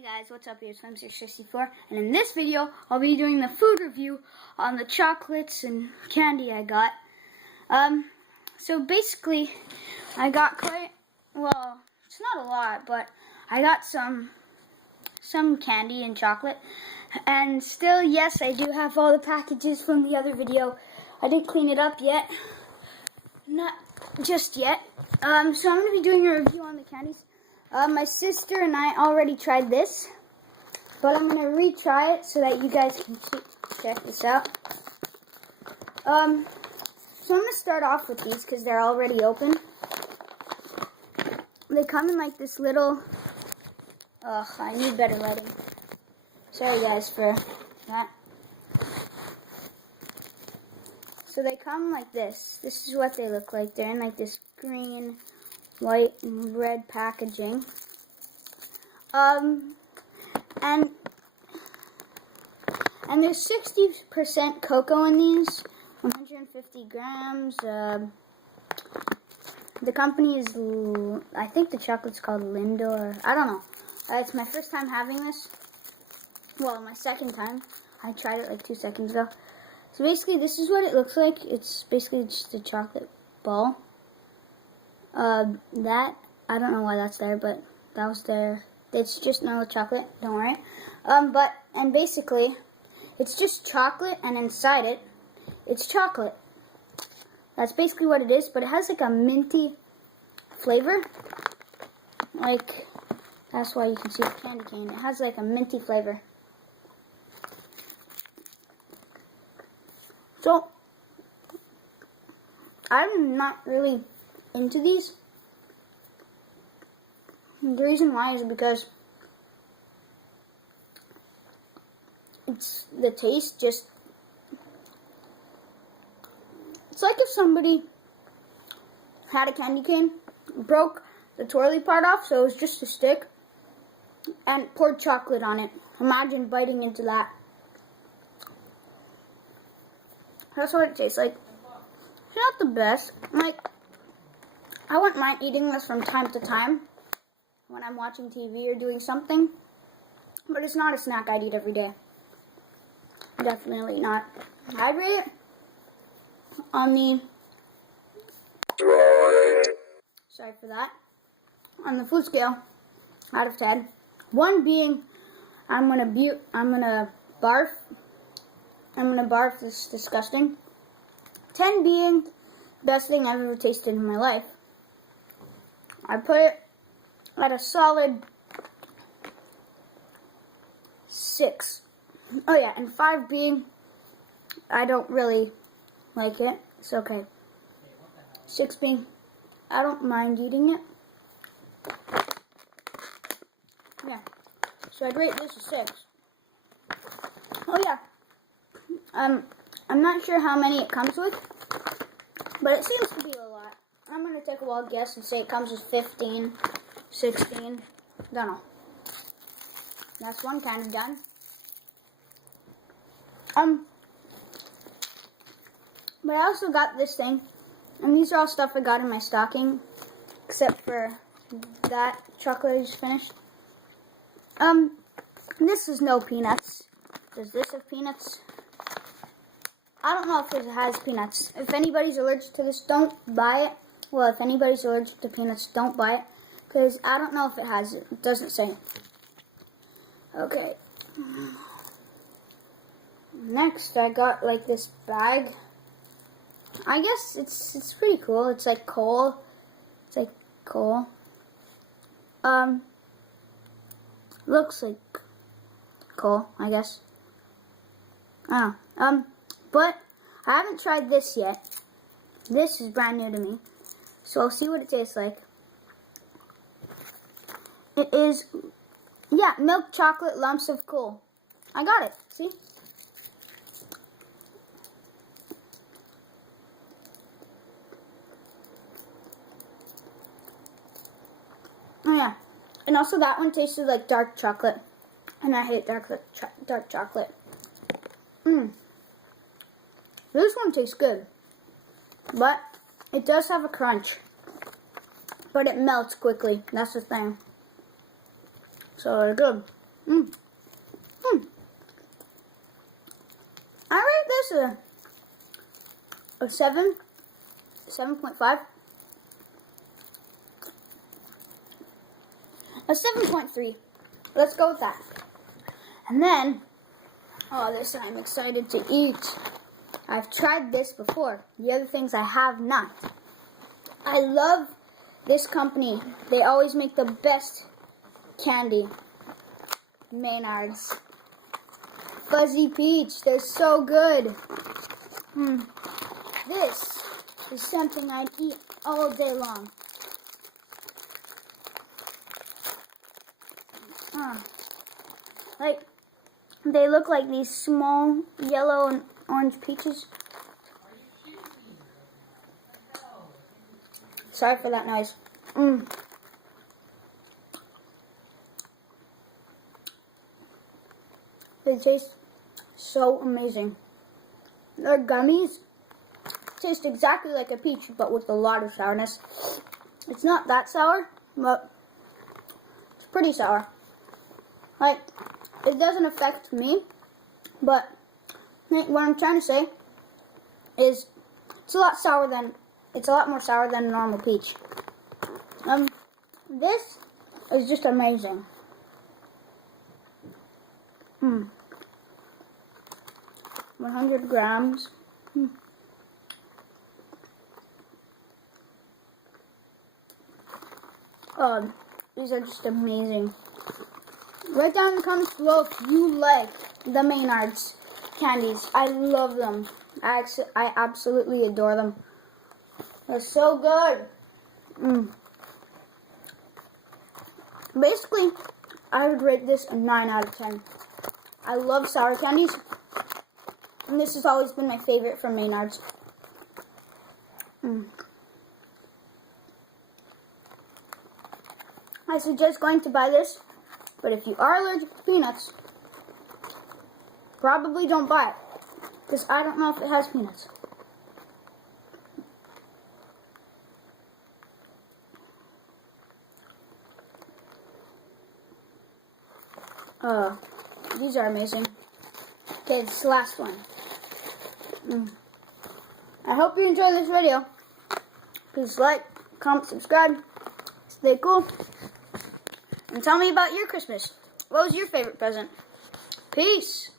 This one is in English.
Hey guys, what's up? Here's Swimster64, and in this video, I'll be doing the food review on the chocolates and candy I got. So basically, I got well, it's not a lot, but I got some candy and chocolate. And still, yes, I do have all the packages from the other video. I didn't clean it up yet. Not just yet. So I'm going to be doing a review on the candies. My sister and I already tried this, but I'm going to retry it so that you guys can check this out. So I'm going to start off with these because they're already open. They come in like this little, I need better lighting. Sorry guys for that. So they come like this. This is what they look like. They're in like this green, white, and red packaging. And there's 60% cocoa in these, 150 grams. The company is, I think the chocolate's called Lindor. I don't know. It's my first time having this. Well, my second time. I tried it like 2 seconds ago. So basically, this is what it looks like. It's basically just a chocolate ball. That, I don't know why that's there, but that was there. It's just normal chocolate, don't worry. And basically, it's just chocolate, and inside it, it's chocolate. That's basically what it is, but it has like a minty flavor. Like, that's why you can see the candy cane. It has like a minty flavor. So, I'm not really into these. The reason why is because it's the taste just, it's like if somebody had a candy cane, broke the twirly part off so it was just a stick, and poured chocolate on it. Imagine biting into that. That's what it tastes like. It's not the best. Like, I wouldn't mind eating this from time to time when I'm watching TV or doing something, but it's not a snack I'd eat every day. Definitely not. I'd rate it on the, sorry for that, on the food scale out of 10. 1 being I'm gonna barf. This is disgusting. 10 being best thing I've ever tasted in my life. I put it at a solid 6. Oh yeah, and 5 being I don't really like it. It's okay. 6 being I don't mind eating it. Yeah. So I'd rate this a 6. Oh yeah. I'm not sure how many it comes with, but it seems to be a lot. I'm going to take a wild guess and say it comes with 15, 16, don't know. That's one kind of done. But I also got this thing, and these are all stuff I got in my stocking, except for that chocolate I just finished. This is no peanuts. Does this have peanuts? I don't know if it has peanuts. If anybody's allergic to this, don't buy it. Well, if anybody's allergic to peanuts, don't buy it. Because I don't know if it has it. It doesn't say. Okay. Next, I got like this bag. I guess it's pretty cool. It's like coal. It's like coal. Looks like coal, I guess. I don't know. But I haven't tried this yet. This is brand new to me. So I'll see what it tastes like. It is, yeah, milk chocolate lumps of coal. I got it, see? Oh yeah. And also that one tasted like dark chocolate. And I hate dark chocolate. This one tastes good, but it does have a crunch, but it melts quickly. That's the thing. So they're good. I rate this a 7.5. A 7.3. Let's go with that. And then, oh, this I'm excited to eat. I've tried this before. The other things I have not. I love this company. They always make the best candy. Maynards. Fuzzy Peach. They're so good. This is something I'd eat all day long. Like, they look like these small yellow and orange peaches. Sorry for that noise. They taste so amazing. Their gummies taste exactly like a peach, but with a lot of sourness. It's not that sour, but it's pretty sour. Like, it doesn't affect me, but what I'm trying to say is it's a lot more sour than a normal peach. This is just amazing. 100 grams. These are just amazing. Write down in the comments below if you like the Maynards candies. I love them. I absolutely adore them. They're so good. Basically, I would rate this a 9 out of 10. I love sour candies, and this has always been my favorite from Maynards. I suggest going to buy this, but if you are allergic to peanuts, probably don't buy it, because I don't know if it has peanuts. These are amazing. Okay, this is the last one. I hope you enjoyed this video. Please like, comment, subscribe, stay cool, and tell me about your Christmas. What was your favorite present? Peace.